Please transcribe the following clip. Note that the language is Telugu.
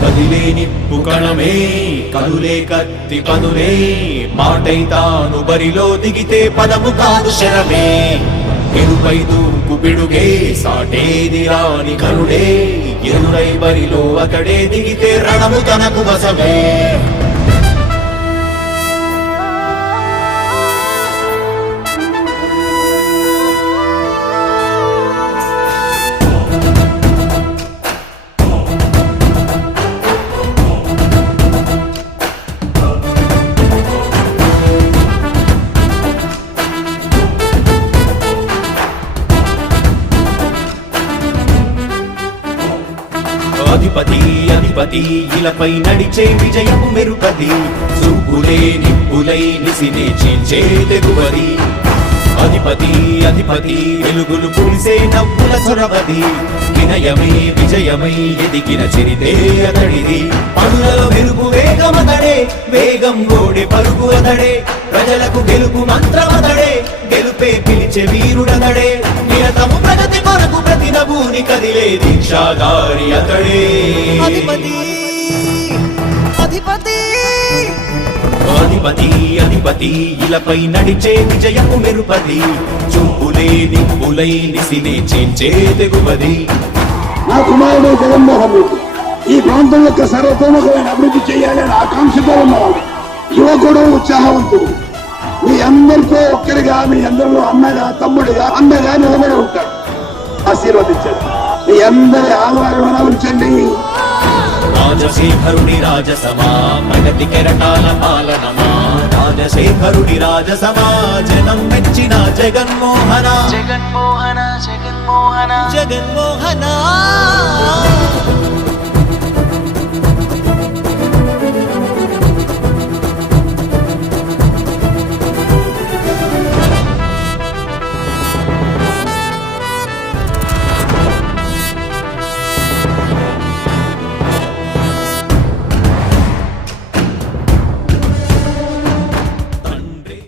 కదిలే నిప్పు కణమే కదులే కత్తి పదులే మాటై తాను బరిలో దిగితే పదము కాదు శరమే ఎరుపై దూకు పిడుగే సాటేది రాని కరుడే ఎదురై బరిలో అతడే దిగితే రణము తనకు వశమే అధిపతి అధిపతి ఇలపై నడిచే విజయము మెరుపది చూపులే నిప్పులై నిసినే చీల్చే తెగువది అధిపతి అధిపతి వెలుగులు పులిసే నవ్వుల చొరవది వినయమై విజయమై ఎదిగిన చరితే అతడిది పనులలో మెరుగు వేగమతడే వేగం ఓడే పరుగు అతడే ప్రజలకు గెలుపు మంత్రమతడే గెలుపే పిలిచే వీరుడతడే నిరతము ప్రగతి కొరకు ప్రతి నభూని కదిలే దీక్షాగారి అతడే అధిపతి అధిపతి అధిపతి అధిపతి ఇలపై నడిచే విజయము మెరుపది చూపులే నిప్పులై నిసినే చీల్చే తెగువది నా కుమారుడు జగన్మోహన్ రెడ్డి ఈ ప్రాంతం యొక్క సర్వతోముఖమైన అభివృద్ధి చేయాలని ఆకాంక్షతో ఉన్నవాడు యువకుడు ఉత్సాహవంతుడు మీ అందరితో ఒక్కరిగా మీ అందరిలో అన్నగా తమ్ముడిగా అన్నగా నిలబడి ఉంటాడు ఆశీర్వదించండి మీ అందరి ఆదరణ ఉంచండి రాజశేఖరుడి రాజసమా ప్రగతి కెరటాల పాలనమా రాజశేఖరుడి రాజసమా జనం మెచ్చిన జగన్మోహన జగన్మోహన జగన్మోహన జగన్మోహన